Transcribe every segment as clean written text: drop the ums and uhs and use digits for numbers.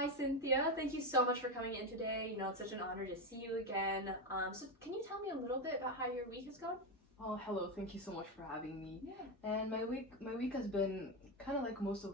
Hi, Cynthia. Thank you so much for coming in today. You know, it's such an honor to see you again. So can you tell me a little bit about how your week has gone? Oh, hello. Thank you so much for having me. Yeah. And my week has been kind of like most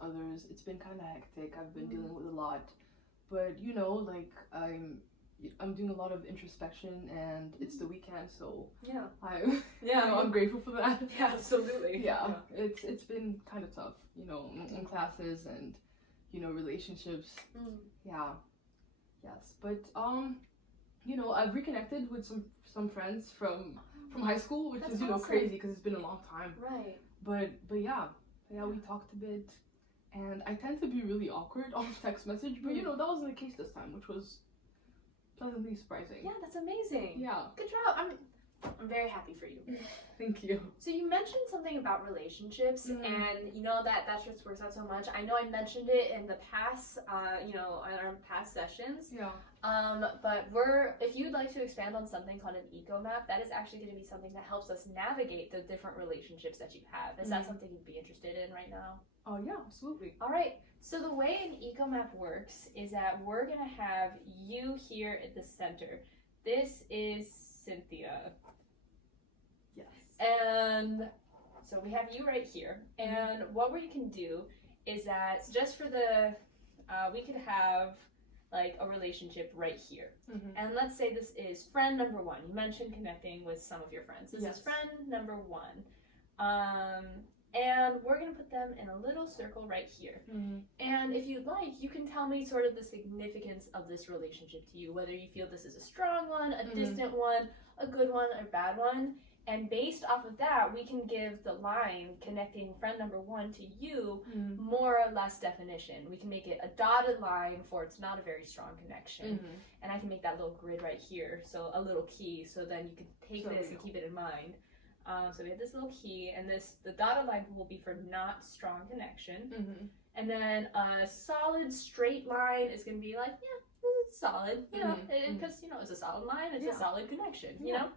others. It's been kind of hectic. I've been dealing with a lot, but like I'm doing a lot of introspection, and it's the weekend, so Yeah. I'm grateful for that. Yeah, absolutely. Yeah, it's been kind of tough, in classes and relationships. Yeah, yes, but I've reconnected with some friends from high school, which That's is awesome. crazy because it's been a long time. Right. But yeah, we talked a bit, and I tend to be really awkward on text message, but that wasn't the case this time, which was pleasantly surprising. Yeah, that's amazing. Yeah. Good job. I'm very happy for you. Thank you. So you mentioned something about relationships, and that just works out so much. I know I mentioned it in the past, in our past sessions. Yeah. But if you'd like to expand on something called an ecomap, that is actually going to be something that helps us navigate the different relationships that you have. Is that something you'd be interested in right now? Oh yeah, absolutely. All right. So the way an ecomap works is that we're going to have you here at the center. This is Cynthia. Yes. And so we have you right here. And what we can do is that just for we could have like a relationship right here. And let's say this is friend number 1. You mentioned connecting with some of your friends. This is friend number 1. And we're going to put them in a little circle right here. And if you'd like, you can tell me sort of the significance of this relationship to you, whether you feel this is a strong one, a distant one, a good one, or a bad one. And based off of that, we can give the line connecting friend number 1 to you more or less definition. We can make it a dotted line for it's not a very strong connection. And I can make that little grid right here, so a little key, so then you can take this and keep it in mind. So we have this little key, and the dotted line will be for not strong connection. And then a solid straight line is going to be like, yeah, this is solid, because, it's a solid line, it's a solid connection, you know?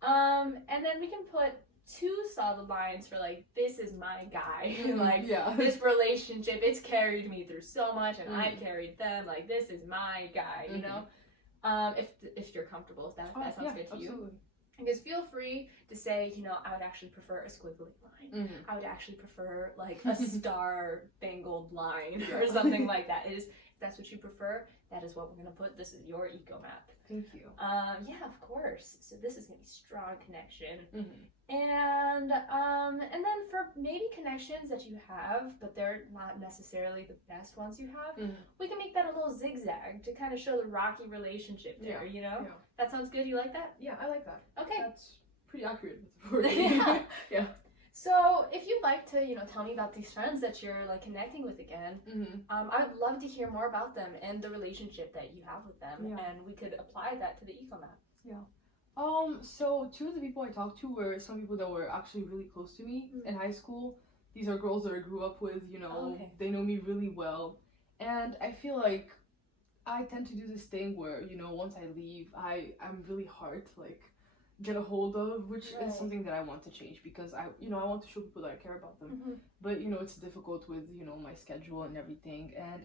And then we can put 2 solid lines for like, this is my guy, this relationship, it's carried me through so much, and I've carried them, like, this is my guy, you know? If you're comfortable with that, that sounds good to you. Absolutely. Because feel free to say, I would actually prefer a squiggly line. I would actually prefer like a star-bangled line or something like that. If that's what you prefer, that is what we're going to put. This is your ecomap. Thank you. Yeah, of course. So this is going to be strong connection. And then for maybe connections that you have, but they're not necessarily the best ones you have, we can make that a little zigzag to kind of show the rocky relationship there, Yeah. That sounds good? You like that? Yeah, I like that. Okay. That's pretty accurate. Yeah. So if you'd like to, tell me about these friends that you're like connecting with again, I would love to hear more about them and the relationship that you have with them, and we could apply that to the ecomap. Yeah. So 2 of the people I talked to were some people that were actually really close to me in high school. These are girls that I grew up with, They know me really well. And I feel like I tend to do this thing where, once I leave, I'm really hard to like get a hold of, which is something that I want to change, because I want to show people that I care about them. But, it's difficult with, my schedule and everything. And,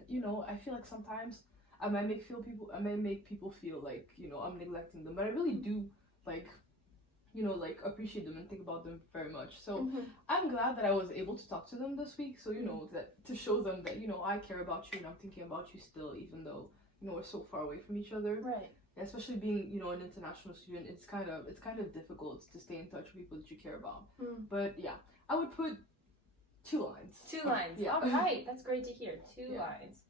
I feel like sometimes I might make people feel like, I'm neglecting them, but I really do like appreciate them and think about them very much. So I'm glad that I was able to talk to them this week. So, that to show them that, I care about you and I'm thinking about you still, even though, we're so far away from each other. Right. Especially being, an international student, it's kind of difficult to stay in touch with people that you care about. But yeah, I would put 2 lines. 2 lines. Yeah. All right. That's great to hear. 2 lines.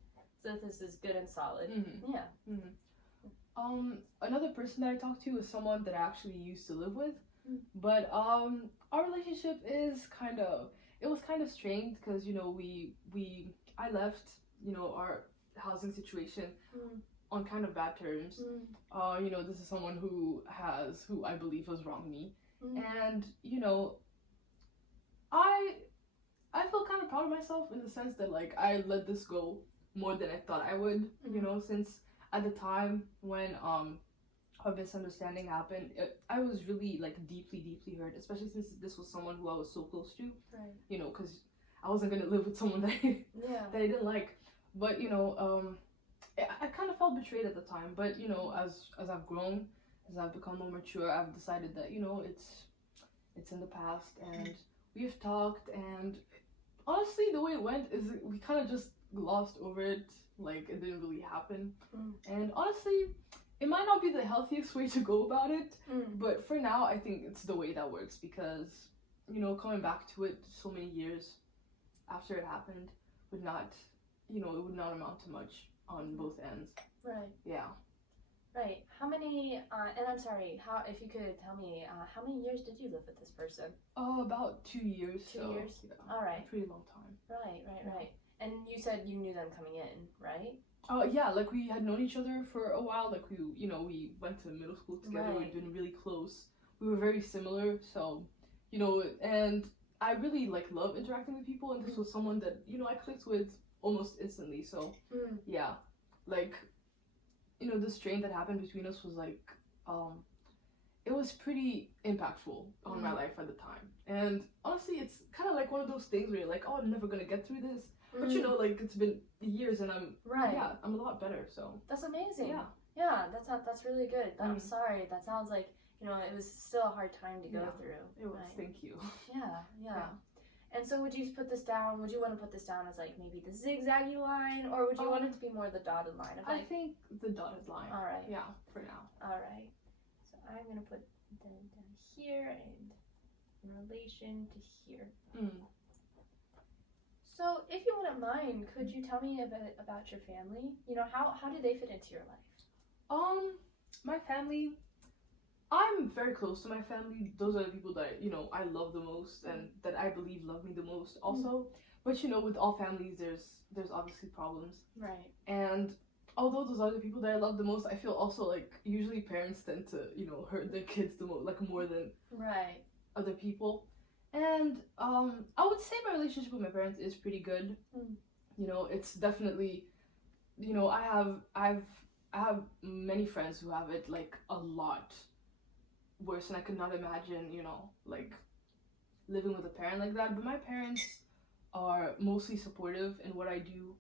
So this is good and solid. Yeah. Another person that I talked to is someone that I actually used to live with, but our relationship is it was kind of strained because I left our housing situation on kind of bad terms. This is someone who I believe has wronged me, and I feel kind of proud of myself in the sense that like I let this go more than I thought I would, since at the time when a misunderstanding happened, I was really like deeply hurt, especially since this was someone who I was so close to, right? Because I wasn't gonna live with someone that I didn't like. But I kind of felt betrayed at the time. But as I've grown, as I've become more mature, I've decided that it's in the past, and we've talked, and honestly, the way it went is we kind of just glossed over it, like it didn't really happen. And honestly, it might not be the healthiest way to go about it, but for now, I think it's the way that works, because coming back to it so many years after it happened would not, it would not amount to much on both ends. Right. Yeah. Right. How many, and I'm sorry, if you could tell me, how many years did you live with this person? About 2 years. 2 years? Yeah, all right. A pretty long time. Right. And you said you knew them coming in, right? Yeah, like we had known each other for a while, like we went to middle school together, right. We've been really close. We were very similar, so, and I really love interacting with people, and this was someone that, I clicked with almost instantly, so, yeah, the strain that happened between us was it was pretty impactful on my life at the time. And honestly, it's kind of like one of those things where you're like, oh, I'm never gonna get through this. But it's been years, and I'm I'm a lot better. So that's amazing. Yeah, that's really good. I'm sorry. That sounds like it was still a hard time to go through. It was. Right? Thank you. Yeah. And so would you put this down? Would you want to put this down as maybe the zigzaggy line, or would you want it to be more the dotted line? I think the dotted line. All right. Yeah, for now. All right. So I'm gonna put them down here and in relation to here. So, if you wouldn't mind, could you tell me a bit about your family? How do they fit into your life? My family, I'm very close to my family. Those are the people that, I love the most, and that I believe love me the most also. But, with all families, there's obviously problems. Right. And although those are the people that I love the most, I feel also, usually parents tend to, hurt their kids the most, more than other people. And I would say my relationship with my parents is pretty good. It's definitely, I have many friends who have it a lot worse, and I could not imagine, living with a parent like that. But my parents are mostly supportive in what I do.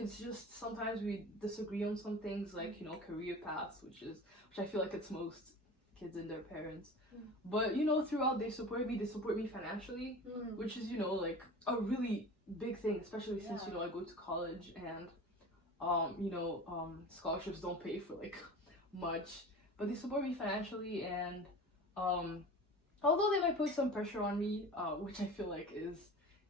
It's just sometimes we disagree on some things, career paths, which I feel like it's most kids and their parents. But throughout they support me financially, which is a really big thing, especially since I go to college, and scholarships don't pay for much, but they support me financially. And although they might put some pressure on me, which I feel like is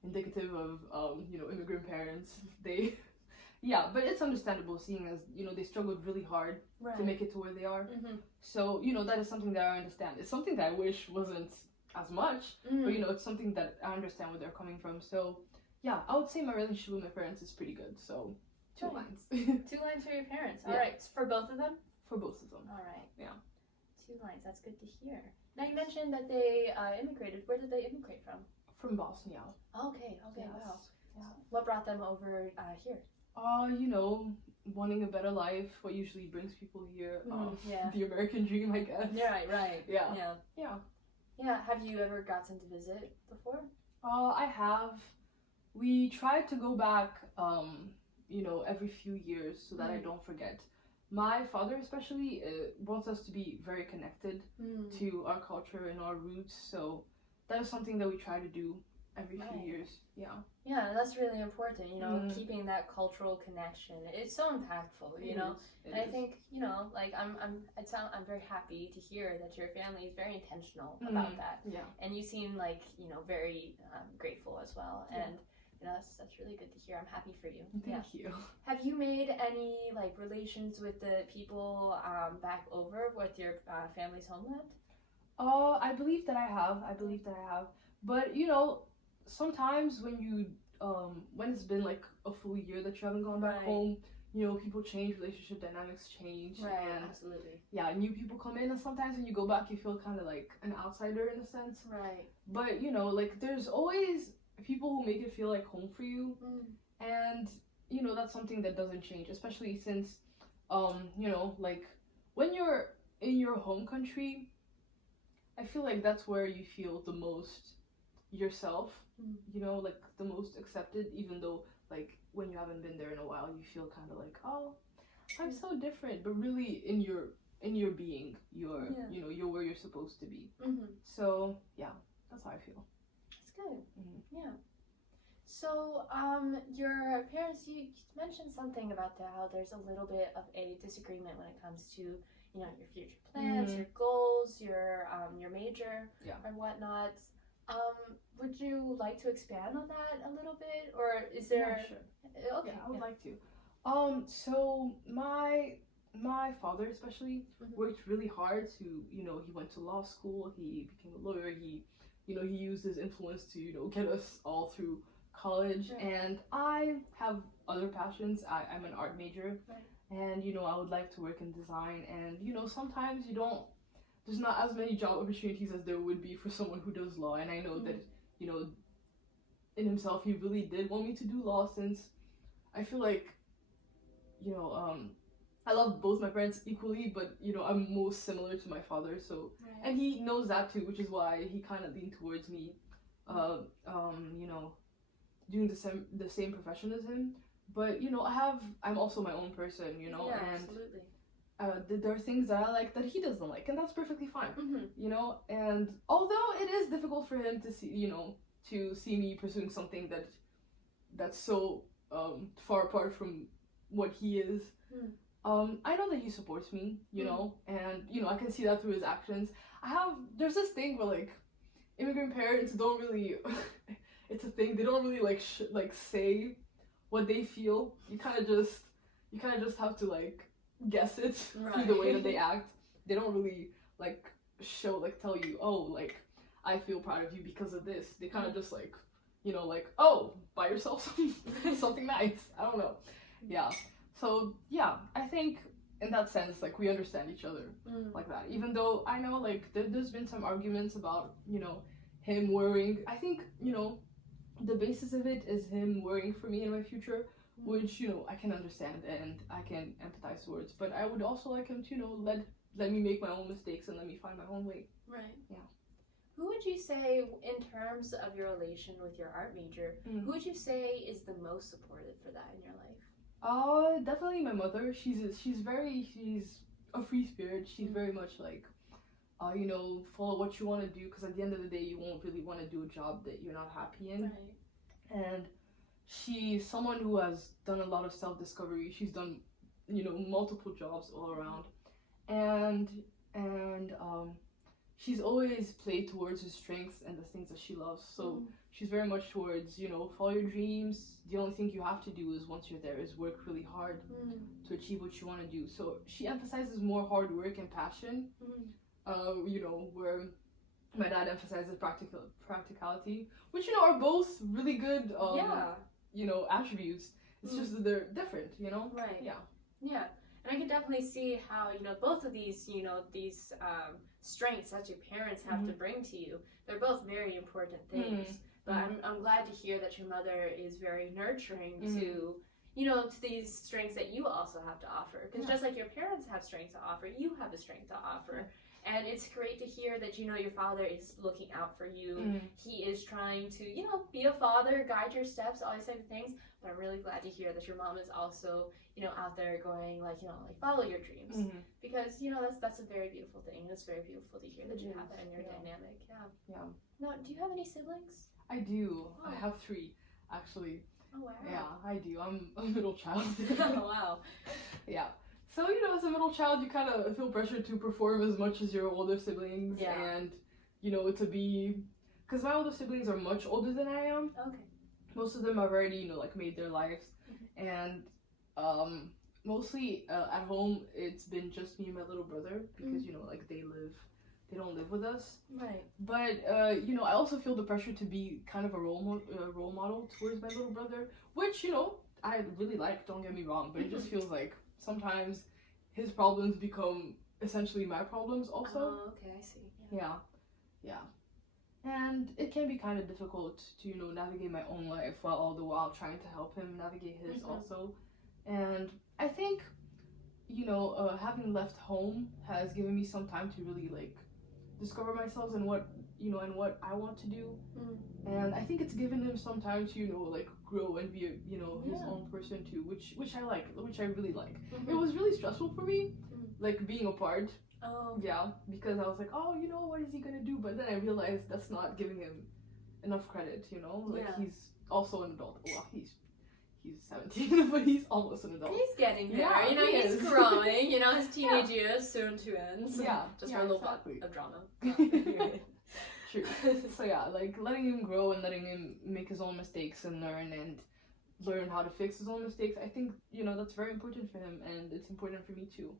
indicative of immigrant parents, but it's understandable, seeing as they struggled really hard to make it to where they are. So that is something that I understand. It's something that I wish wasn't as much, but it's something that I understand where they're coming from. So yeah, I would say my relationship with my parents is pretty good. So 2 lines. 2 lines for your parents. All right, for both of them. For both of them. All right. Yeah. 2 lines. That's good to hear. Now you mentioned that they immigrated. Where did they immigrate from? From Bosnia. Okay. Yes. Wow. Yeah. What brought them over here? Wanting a better life. What usually brings people here. Yeah. The American dream, I guess. Right. Yeah. Have you ever gotten to visit before? I have. We tried to go back, every few years so that I don't forget. My father especially wants us to be very connected to our culture and our roots. So that is something that we try to do every few years. Yeah, that's really important, keeping that cultural connection. It's so impactful, and I think, I'm very happy to hear that your family is very intentional about that. Yeah. And you seem very grateful as well. And that's really good to hear. I'm happy for you. Thank you. Have you made any relations with the people back over with your family's homeland? I believe that I have. But sometimes when you when it's been a full year that you haven't gone back home, people change, relationship dynamics change, and absolutely. Yeah, new people come in, and sometimes when you go back, you feel kind of like an outsider in a sense. Right. But there's always people who make it feel like home for you, and that's something that doesn't change, especially since when you're in your home country, I feel like that's where you feel the most yourself, the most accepted, even though like when you haven't been there in a while, you feel kind of like, oh, I'm so different, but really in your being, you're you know, you're where you're supposed to be. So yeah, that's how I feel. That's good. Yeah. So, your parents, you mentioned something about how there's a little bit of a disagreement when it comes to, you know, your future plans, your goals, your major, and whatnot. Would you like to expand on that a little bit, or is there? Yeah, sure. Okay, I would like to. So my father especially worked really hard to, you know, he went to law school, he became a lawyer, he used his influence to, you know, get us all through college. And I have other passions. I'm an art major, and, you know, I would like to work in design, and, you know, sometimes there's not as many job opportunities as there would be for someone who does law. And I know that, you know, in himself, he really did want me to do law, since I feel like, you know, I love both my parents equally, but, you know, I'm most similar to my father, so, and he knows that too, which is why he kind of leaned towards me, you know, doing the same profession as him. But, you know, I'm also my own person, you know, and absolutely. There are things that I like that he doesn't like, and that's perfectly fine, you know. And although it is difficult for him to see, you know, to see me pursuing something that's so far apart from what he is, I know that he supports me, you know, and, you know, I can see that through his actions. There's this thing where, like, immigrant parents don't really, it's a thing, they don't really, like say what they feel. You kind of just have to, like, guess it through the way that they act. They don't really, like, tell you, oh, like, I feel proud of you because of this. They kind of just, like, you know, like, oh, buy yourself something nice. I don't know. Yeah. So, yeah, I think in that sense, like, we understand each other like that. Even though I know, like, there's been some arguments about, you know, him worrying. I think, you know, the basis of it is him worrying for me in my future, which, you know, I can understand and I can empathize towards. But I would also like him to, you know, let me make my own mistakes and let me find my own way. Right. Yeah. Who would you say, in terms of your relation with your art major, who would you say is the most supportive for that in your life? Definitely my mother. She's a free spirit. She's very much like, you know, follow what you want to do, because at the end of the day, you won't really want to do a job that you're not happy in. Right. And she's someone who has done a lot of self-discovery. She's done, you know, multiple jobs all around, and she's always played towards her strengths and the things that she loves. So she's very much towards, you know, follow your dreams. The only thing you have to do is, once you're there, is work really hard to achieve what you want to do. So she emphasizes more hard work and passion, you know, where my dad emphasizes practicality, which, you know, are both really good, you know, attributes. It's just that they're different, you know? Right. Yeah. Yeah. And I can definitely see how, you know, both of these, you know, these strengths that your parents have to bring to you, they're both very important things. But I'm glad to hear that your mother is very nurturing to, you know, to these strengths that you also have to offer. Because just like your parents have strengths to offer, you have a strength to offer. And it's great to hear that, you know, your father is looking out for you. He is trying to, you know, be a father, guide your steps, all these types of things. But I'm really glad to hear that your mom is also, you know, out there going, like, you know, like, follow your dreams. Because, you know, that's a very beautiful thing. It's very beautiful to hear that you have that in your dynamic. Yeah. Now, do you have any siblings? I do. I have 3, actually. Oh, wow. Yeah, I do. I'm a middle child. Oh, wow. Yeah. So, you know, as a middle child, you kind of feel pressure to perform as much as your older siblings. Yeah. And, you know, to be... Because my older siblings are much older than I am. Okay. Most of them have already, you know, like, made their lives. And mostly at home, it's been just me and my little brother. Because, you know, like, they don't live with us. Right. But, you know, I also feel the pressure to be kind of a role model towards my little brother. Which, you know, I really like, don't get me wrong. But it just feels like sometimes his problems become essentially my problems also. Oh, okay, I see. Yeah. And it can be kind of difficult to, you know, navigate my own life while all the while trying to help him navigate his also. And I think, you know, having left home has given me some time to really, like, discover myself and what you know, and what I want to do. And I think it's given him some time to, you know, like grow and be, you know, his own person too, which I like, which I really like. It was really stressful for me, like being apart. Yeah, because I was like, oh, you know, what is he gonna do? But then I realized that's not giving him enough credit, you know, like he's also an adult. Well, he's 17, but he's almost an adult. He's getting there. Yeah, you know, he's growing. You know, his teenage years soon to end. Yeah, just for a little bit of drama. True. So yeah, like letting him grow and letting him make his own mistakes and learn how to fix his own mistakes. I think, you know, that's very important for him, and it's important for me too.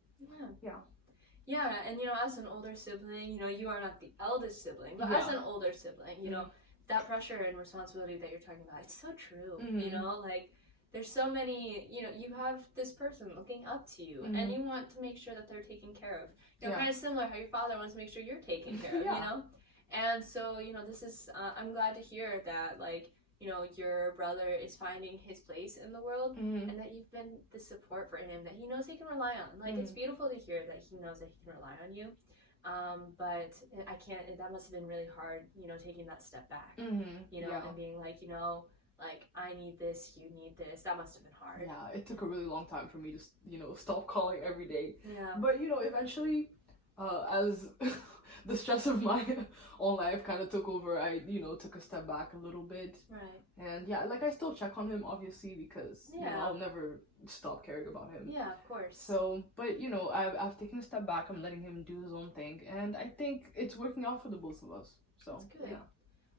Yeah, and you know, as an older sibling, you know, you are not the eldest sibling, but as an older sibling, you know, that pressure and responsibility that you're talking about, it's so true. You know, like there's so many, you know, you have this person looking up to you, and you want to make sure that they're taken care of. You know, kind of similar how your father wants to make sure you're taken care of, you know? And so, you know, this is, I'm glad to hear that, like, you know, your brother is finding his place in the world, and that you've been the support for him, that he knows he can rely on. Like, it's beautiful to hear that he knows that he can rely on you. But I can't, that must have been really hard, you know, taking that step back, you know, and being like, you know, like, I need this, you need this. That must have been hard. Yeah, it took a really long time for me to, you know, stop calling every day. Yeah. But, you know, eventually, as the stress of my own life kind of took over, I, you know, took a step back a little bit. Right. And yeah, like I still check on him, obviously, because you know, I'll never stop caring about him. Yeah, of course. So, but you know, I've taken a step back. I'm letting him do his own thing, and I think it's working out for the both of us. So that's good. Yeah.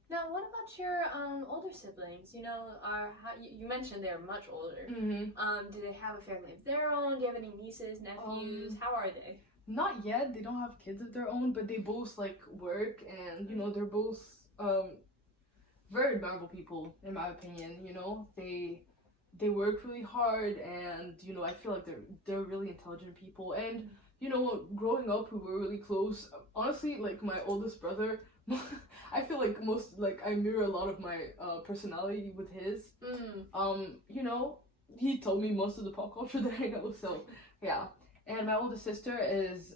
Now, what about your older siblings? You know, you mentioned they're much older. Do they have a family of their own? Do you have any nieces, nephews? How are they? Not yet. They don't have kids of their own, but they both like work, and you know, they're both very admirable people in my opinion. You know, they work really hard, and you know, I feel like they're really intelligent people. And you know, growing up, we were really close. Honestly, like my oldest brother, I feel like I mirror a lot of my personality with his. You know, he told me most of the pop culture that I know. So yeah. And my older sister is,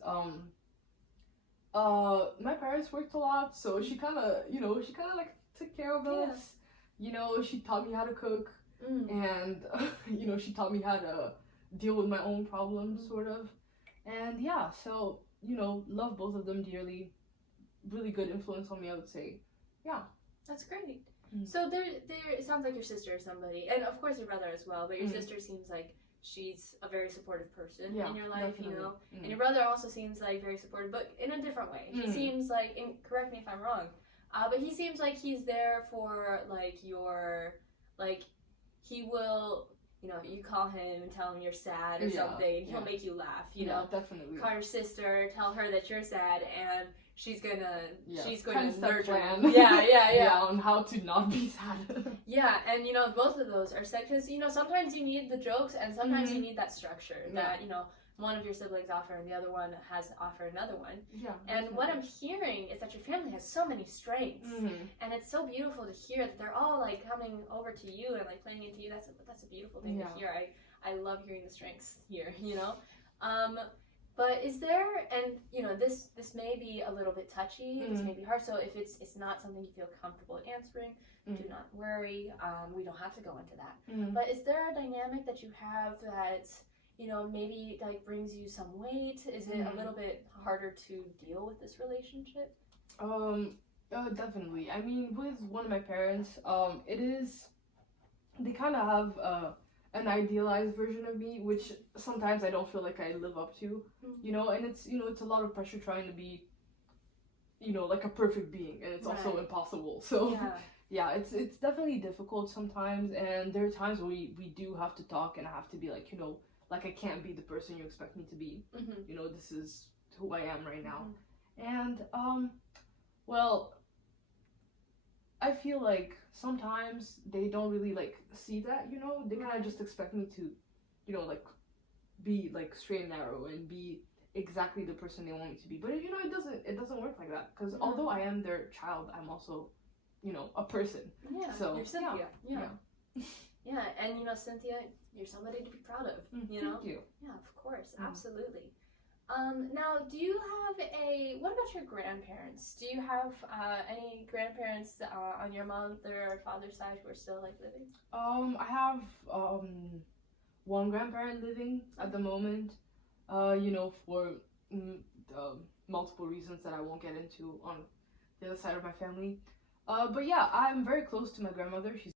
my parents worked a lot, so she kind of like took care of us. You know, she taught me how to cook, and, you know, she taught me how to deal with my own problems, sort of. And yeah, so, you know, love both of them dearly. Really good influence on me, I would say. Yeah. That's great. So it sounds like your sister is somebody, and of course your brother as well, but your sister seems like she's a very supportive person in your life, definitely. You know, and your brother also seems like very supportive, but in a different way. He seems like, and correct me if I'm wrong, but he seems like he's there for like he will, you know, you call him and tell him you're sad or something, and he'll make you laugh, you know. Definitely. Call your sister, tell her that you're sad, and she's gonna nurture you. Yeah, on how to not be sad. Yeah, and you know, both of those are sad, because you know, sometimes you need the jokes, and sometimes you need that structure that, you know, one of your siblings offer and the other one has to offer another one. And what I'm hearing is that your family has so many strengths, and it's so beautiful to hear that they're all like coming over to you and like playing into you. That's a beautiful thing to hear. I love hearing the strengths here, you know. But is there, and you know, this may be a little bit touchy, this may be hard, so if it's not something you feel comfortable answering, do not worry, we don't have to go into that. But is there a dynamic that you have that, you know, maybe like brings you some weight? Is it a little bit harder to deal with this relationship? Definitely. I mean, with one of my parents, they kind of have an idealized version of me, which sometimes I don't feel like I live up to, you know, and it's, you know, it's a lot of pressure trying to be, you know, like a perfect being, and it's also impossible. So yeah, it's definitely difficult sometimes, and there are times where we do have to talk, and I have to be like, you know, like I can't be the person you expect me to be. You know, this is who I am right now. And well, I feel like sometimes they don't really like see that, you know, they kind of just expect me to, you know, like be like straight and narrow and be exactly the person they want me to be. But you know, it doesn't work like that, because although I am their child, I'm also, you know, a person. So you're Cynthia. Yeah, and you know, Cynthia, you're somebody to be proud of, you know. Thank you. Yeah, of course, absolutely. Now, do you have what about your grandparents? Do you have any grandparents on your mother or father's side who are still like living? I have one grandparent living at the moment. For multiple reasons that I won't get into on the other side of my family. But yeah, I'm very close to my grandmother. She's